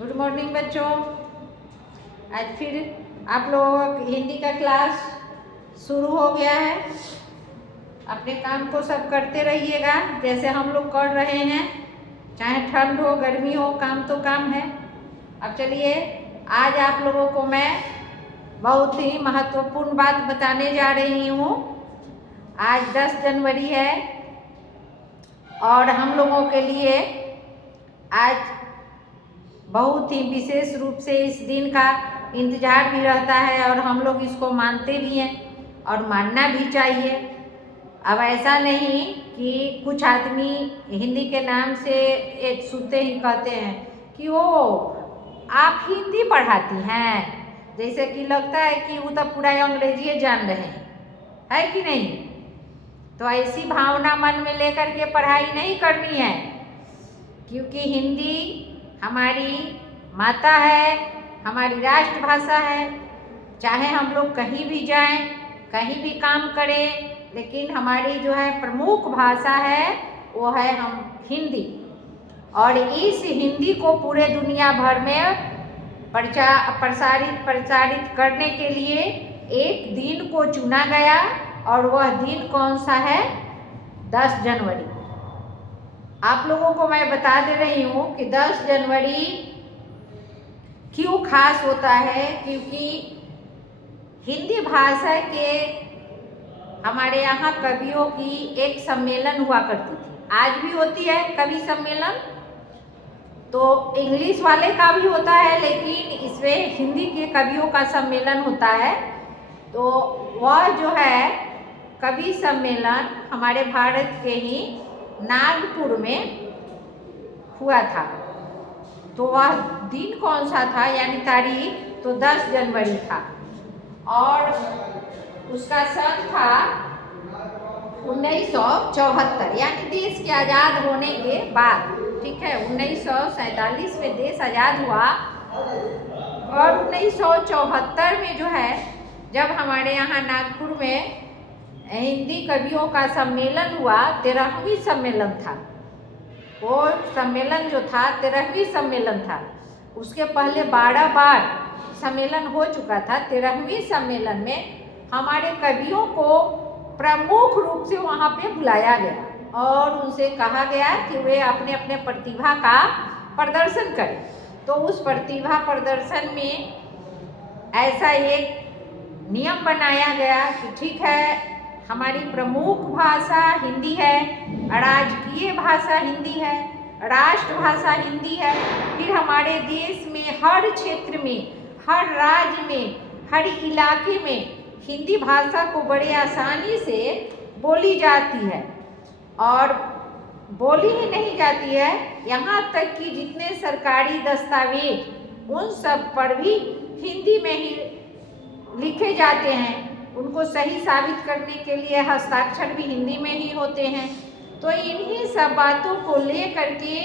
Good morning बच्चों। आज फिर आप लोगों का हिंदी का क्लास शुरू हो गया है। अपने काम को सब करते रहिएगा जैसे हम लोग कर रहे हैं, चाहे ठंड हो गर्मी हो, काम तो काम है। अब चलिए, आज आप लोगों को मैं बहुत ही महत्वपूर्ण बात बताने जा रही हूँ। आज 10 जनवरी है और हम लोगों के लिए आज बहुत ही विशेष रूप से इस दिन का इंतज़ार भी रहता है और हम लोग इसको मानते भी हैं और मानना भी चाहिए। अब ऐसा नहीं कि कुछ आदमी हिंदी के नाम से एक सुनते ही कहते हैं कि वो आप हिंदी पढ़ाती हैं, जैसे कि लगता है कि वो तो पूरा अंग्रेजी जान रहे हैं, है कि नहीं। तो ऐसी भावना मन में लेकर के पढ़ाई नहीं करनी है, क्योंकि हिंदी हमारी माता है, हमारी राष्ट्रभाषा है। चाहे हम लोग कहीं भी जाएं, कहीं भी काम करें, लेकिन हमारी जो है प्रमुख भाषा है वो है हम हिंदी। और इस हिंदी को पूरे दुनिया भर में प्रसारित करने के लिए एक दिन को चुना गया और वह दिन कौन सा है? 10 जनवरी। आप लोगों को मैं बता दे रही हूँ कि 10 जनवरी क्यों खास होता है, क्योंकि हिंदी भाषा के हमारे यहाँ कवियों की एक सम्मेलन हुआ करती थी। आज भी होती है कवि सम्मेलन, तो इंग्लिश वाले का भी होता है, लेकिन इसमें हिंदी के कवियों का सम्मेलन होता है। तो वह जो है कवि सम्मेलन हमारे भारत के ही नागपुर में हुआ था। तो वह दिन कौन सा था, यानी तारीख, तो 10 जनवरी था और उसका सन था 1974, यानी देश के आज़ाद होने के बाद। ठीक है, 1947 में देश आज़ाद हुआ और 1974 में जो है जब हमारे यहाँ नागपुर में हिंदी कवियों का सम्मेलन हुआ, 13वीं सम्मेलन था। वो सम्मेलन जो था 13वीं सम्मेलन था। उसके पहले 12 बार सम्मेलन हो चुका था। 13वीं सम्मेलन में हमारे कवियों को प्रमुख रूप से वहाँ पे बुलाया गया और उनसे कहा गया कि वे अपने अपने प्रतिभा का प्रदर्शन करें। तो उस प्रतिभा प्रदर्शन में ऐसा एक नियम बनाया गया कि ठीक है, हमारी प्रमुख भाषा हिंदी है, राजकीय भाषा हिंदी है, राष्ट्रभाषा हिंदी है। फिर हमारे देश में हर क्षेत्र में, हर राज्य में, हर इलाके में हिंदी भाषा को बड़े आसानी से बोली जाती है। और बोली ही नहीं जाती है, यहाँ तक कि जितने सरकारी दस्तावेज उन सब पर भी हिंदी में ही लिखे जाते हैं। उनको सही साबित करने के लिए हस्ताक्षर भी हिंदी में ही होते हैं। तो इन्हीं सब बातों को लेकर के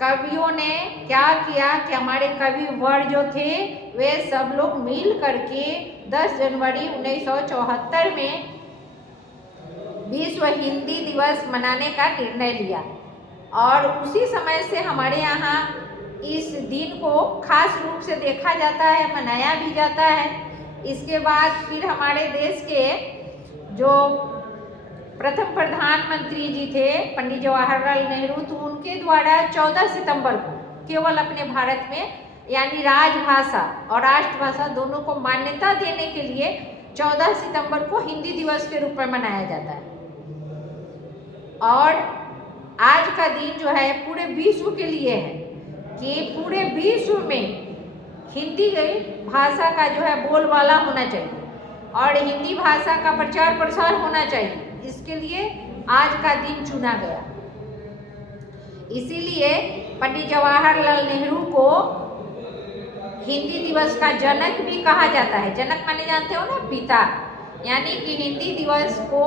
कवियों ने क्या किया कि हमारे कवि वर्ग जो थे वे सब लोग मिल करके 10 जनवरी 1974 में विश्व हिंदी दिवस मनाने का निर्णय लिया। और उसी समय से हमारे यहाँ इस दिन को खास रूप से देखा जाता है, मनाया भी जाता है। इसके बाद फिर हमारे देश के जो प्रथम प्रधानमंत्री जी थे पंडित जवाहरलाल नेहरू, तो उनके द्वारा 14 सितंबर को केवल अपने भारत में, यानी राजभाषा और राष्ट्रभाषा दोनों को मान्यता देने के लिए 14 सितंबर को हिंदी दिवस के रूप में मनाया जाता है। और आज का दिन जो है पूरे विश्व के लिए है कि पूरे विश्व में हिंदी भाषा का जो है बोलबाला होना चाहिए और हिंदी भाषा का प्रचार प्रसार होना चाहिए। इसके लिए आज का दिन चुना गया। इसीलिए पंडित जवाहरलाल नेहरू को हिंदी दिवस का जनक भी कहा जाता है। जनक माने जानते हो ना, पिता। यानी कि हिंदी दिवस को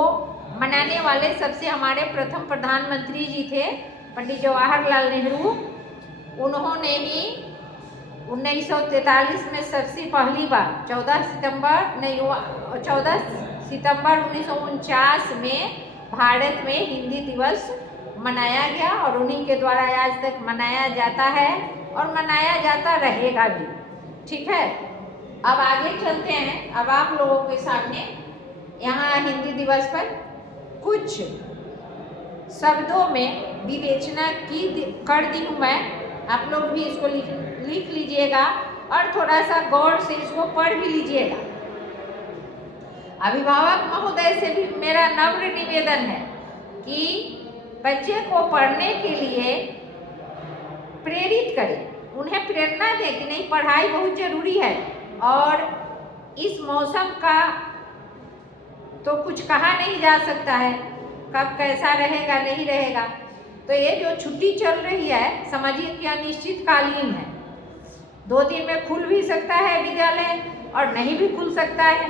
मनाने वाले सबसे हमारे प्रथम प्रधानमंत्री जी थे पंडित जवाहरलाल नेहरू। उन्होंने ही 1943 में सबसे पहली बार 14 सितंबर 1949 में भारत में हिंदी दिवस मनाया गया और उन्हीं के द्वारा आज तक मनाया जाता है। और मनाया जाता रहेगा भी। ठीक है, अब आगे चलते हैं। अब आप लोगों के सामने यहाँ हिंदी दिवस पर कुछ शब्दों में विवेचना कर दी हूँ मैं। आप लोग भी इसको लिख लीजिएगा और थोड़ा सा गौर से इसको पढ़ भी लीजिएगा। अभिभावक महोदय से भी मेरा नम्र निवेदन है कि बच्चे को पढ़ने के लिए प्रेरित करें, उन्हें प्रेरणा दें कि नहीं, पढ़ाई बहुत जरूरी है। और इस मौसम का तो कुछ कहा नहीं जा सकता है, कब कैसा रहेगा नहीं रहेगा। तो ये जो छुट्टी चल रही है, समझिए कि अनिश्चितकालीन है। 2 दिन में खुल भी सकता है विद्यालय और नहीं भी खुल सकता है,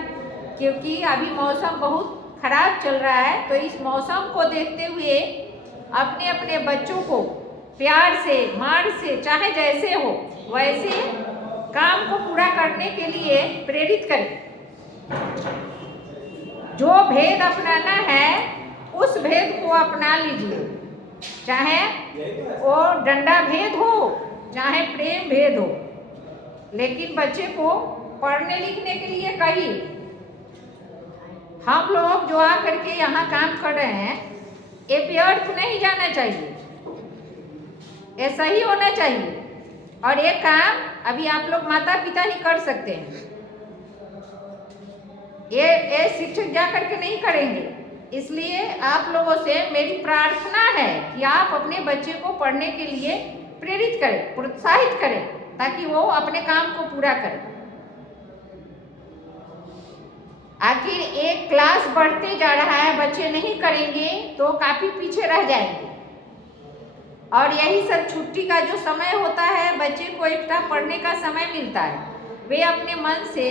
क्योंकि अभी मौसम बहुत खराब चल रहा है। तो इस मौसम को देखते हुए अपने अपने बच्चों को प्यार से, मार से, चाहे जैसे हो वैसे काम को पूरा करने के लिए प्रेरित करें। जो भेद अपनाना है उस भेद को अपना लीजिए, चाहे वो डंडा भेद हो, चाहे प्रेम भेद हो, लेकिन बच्चे को पढ़ने लिखने के लिए कहिए। हम लोग जो आकर के यहाँ काम कर रहे हैं, ये व्यर्थ नहीं जाना चाहिए, ये सही होना चाहिए। और ये काम अभी आप लोग माता पिता ही कर सकते हैं, ये शिक्षक जा करके नहीं करेंगे। इसलिए आप लोगों से मेरी प्रार्थना है कि आप अपने बच्चे को पढ़ने के लिए प्रेरित करें, प्रोत्साहित करें, ताकि वो अपने काम को पूरा करे। आखिर एक क्लास बढ़ते जा रहा है, बच्चे नहीं करेंगे तो काफी पीछे रह जाएंगे। और यही सब छुट्टी का जो समय होता है, बच्चे को एक्स्ट्रा पढ़ने का समय मिलता है, वे अपने मन से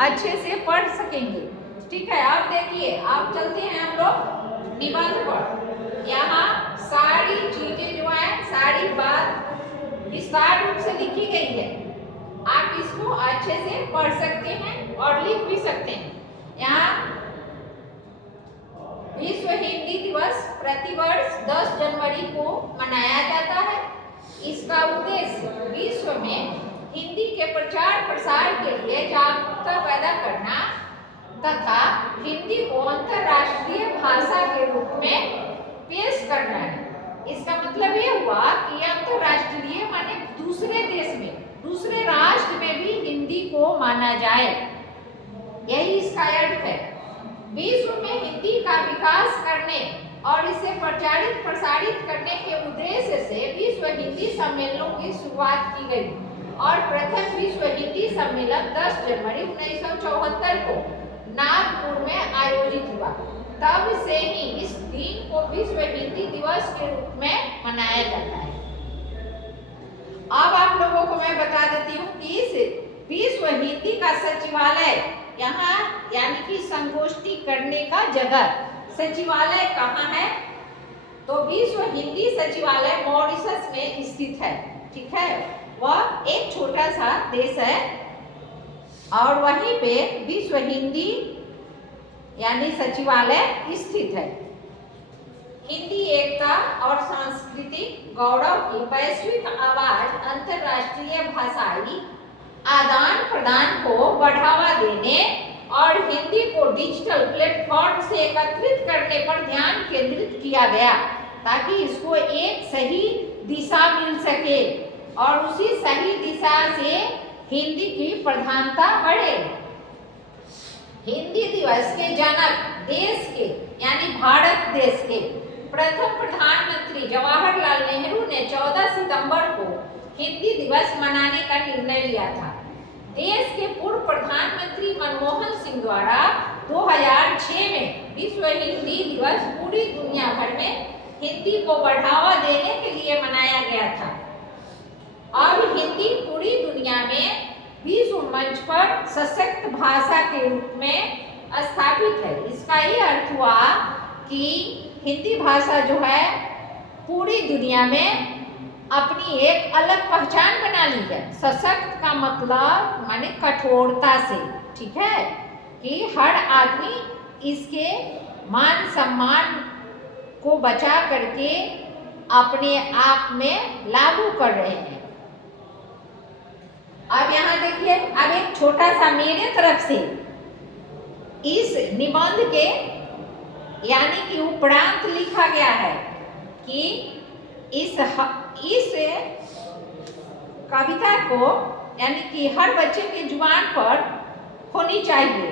अच्छे से पढ़ सकेंगे। ठीक है, आप देखिए, आप चलते हैं हम लोग निबंध पर। यहाँ सारी चीजें जो है, सारी बात विस्तार रूप से लिखी गई है। आप इसको अच्छे से पढ़ सकते हैं और लिख भी सकते हैं। यहाँ विश्व हिंदी दिवस प्रतिवर्ष 10 जनवरी को मनाया जाता है। इसका उद्देश्य विश्व में हिंदी के प्रचार प्रसार के लिए जागरूकता पैदा करना तथा हिंदी को अंतर्राष्ट्रीय भाषा के रूप में पेश करना है। इसका मतलब ये हुआ कि अंतर्राष्ट्रीय माने दूसरे देश में, दूसरे राष्ट्र में भी हिंदी को माना जाए, यही इसका अर्थ है। विश्व में हिंदी का विकास करने और इसे प्रचारित प्रसारित करने के उद्देश्य से विश्व हिंदी सम्मेलनों की शुरुआत की गई और प्रथम विश्व हिंदी सम्मेलन 10 जनवरी 1974 को नागपुर में आयोजित हुआ। तब से ही इस दिन को विश्व हिंदी दिवस के रूप में मनाया जाता है। अब आप लोगों को मैं बता देती हूँ कि इस विश्व हिंदी का सचिवालय यहाँ यानी कि संगोष्ठी करने का जगह सचिवालय कहाँ है, तो विश्व हिंदी सचिवालय मॉरिशस में स्थित है। ठीक है, वह एक छोटा सा देश है और वहीं पे विश्व हिंदी यानी सचिवालय स्थित है। हिंदी एकता और सांस्कृतिक गौरव की वैश्विक आवाज अंतर्राष्ट्रीय भाषाई आदान प्रदान को बढ़ावा देने और हिंदी को डिजिटल प्लेटफॉर्म से एकत्रित करने पर ध्यान केंद्रित किया गया, ताकि इसको एक सही दिशा मिल सके और उसी सही दिशा से हिंदी की प्रधानता बढ़े। हिंदी दिवस के जनक देश के यानी भारत देश के प्रथम प्रधानमंत्री जवाहरलाल नेहरू ने 14 सितंबर को हिंदी दिवस मनाने का निर्णय लिया था। देश के पूर्व प्रधानमंत्री मनमोहन सिंह द्वारा 2006 में विश्व हिंदी दिवस पूरी दुनिया भर में हिंदी को बढ़ावा देने के लिए मनाया गया था। अब हिंदी पूरी दुनिया में विश्व मंच पर सशक्त भाषा के रूप में स्थापित है। इसका ये अर्थ हुआ कि हिंदी भाषा जो है पूरी दुनिया में अपनी एक अलग पहचान बना ली है। सशक्त का मतलब माने कठोरता से, ठीक है, कि हर आदमी इसके मान सम्मान को बचा करके अपने आप में लागू कर रहे हैं। अब यहाँ देखिए, अब एक छोटा सा मेरे तरफ से इस निबंध के यानी कि उपरांत लिखा गया है कि इस कविता को यानी कि हर बच्चे की जुबान पर होनी चाहिए।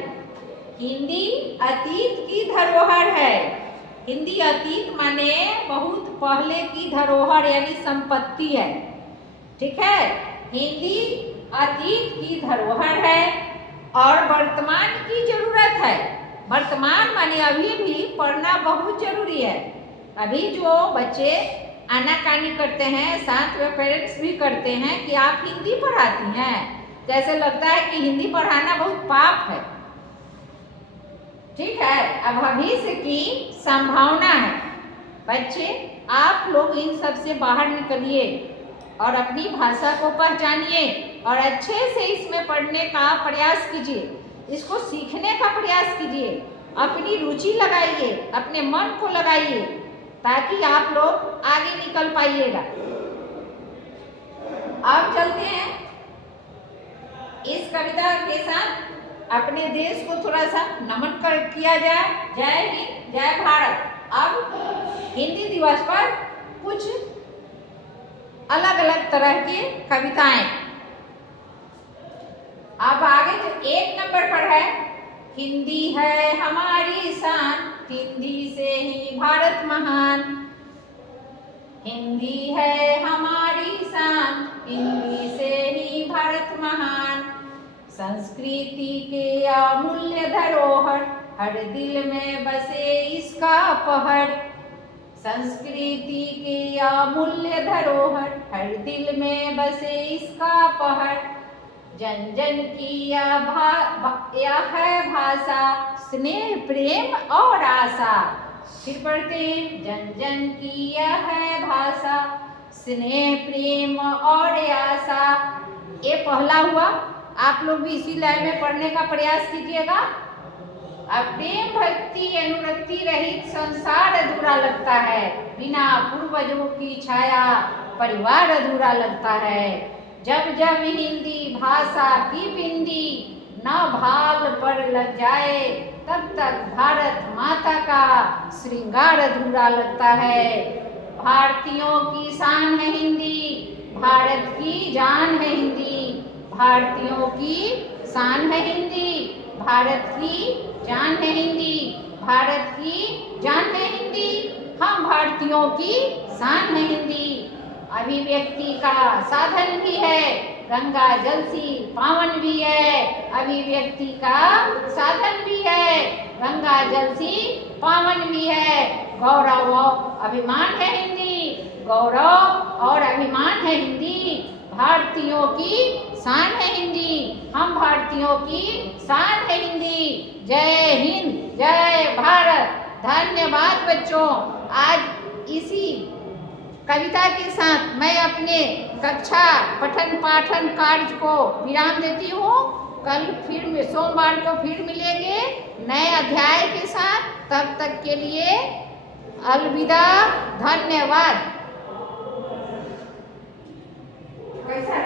हिंदी अतीत की धरोहर है। हिंदी अतीत माने बहुत पहले की धरोहर यानी संपत्ति है। ठीक है, हिंदी अतीत की धरोहर है और वर्तमान की जरूरत है। वर्तमान माने अभी भी पढ़ना बहुत जरूरी है। अभी जो बच्चे आनाकानी करते हैं, साथ में पेरेंट्स भी करते हैं कि आप हिंदी पढ़ाती हैं, जैसे लगता है कि हिंदी पढ़ाना बहुत पाप है। ठीक है, अब भविष्य की संभावना है। बच्चे आप लोग इन सब से बाहर निकलिए और अपनी भाषा को पहचानिए और अच्छे से इसमें पढ़ने का प्रयास कीजिए, इसको सीखने का प्रयास कीजिए, अपनी रुचि लगाइए, अपने मन को लगाइए, ताकि आप लोग आगे निकल पाइएगा। अब चलते हैं इस कविता के साथ अपने देश को थोड़ा सा नमन किया जाए। जय हिंद, जय भारत। अब हिंदी दिवस पर कुछ अलग अलग तरह की कविताएं। अब आगे जो 1 नंबर पर है, हिंदी है हमारी शान, हिंदी से ही भारत महान। हिंदी है हमारी शान, हिंदी से ही भारत महान। संस्कृति के अमूल्य धरोहर, हर दिल में बसे इसका पहर। संस्कृति के अमूल्य धरोहर, हर दिल में बसे इसका पहर। जन जन की यह है भाषा, स्नेह प्रेम और आशा। फिर पढ़ते हैं, जन जन की यह है भाषा, स्नेह प्रेम और आशा। ये पहला हुआ, आप लोग भी इसी लाइन में पढ़ने का प्रयास कीजिएगा। अब प्रेम भक्ति अनुरक्ति रहित संसार अधूरा लगता है, बिना पूर्वजों की छाया परिवार अधूरा लगता है। जब जब हिंदी भाषा की बिंदी न भाल पर लग जाए, तब तक भारत माता का श्रृंगार अधूरा लगता है। भारतीयों की शान है हिंदी, भारत की जान है हिंदी। भारतीयों की शान है हिंदी, भारत की जान है हिंदी। भारत की जान है हिंदी, हम भारतीयों की शान है हिंदी। अभिव्यक्ति का साधन भी है, गंगा जल सी पावन भी है। अभिव्यक्ति का साधन भी है, गंगा जल सी पावन भी है। गौरव और अभिमान है हिंदी, गौरव और अभिमान है हिंदी। भारतीयों की शान है हिंदी, हम भारतीयों की शान है हिंदी। जय हिंद, जय भारत। धन्यवाद बच्चों। आज इसी कविता के साथ मैं अपने कक्षा पठन पाठन कार्य को विराम देती हूँ। कल फिर सोमवार को फिर मिलेंगे नए अध्याय के साथ। तब तक के लिए अलविदा, धन्यवाद। कैसा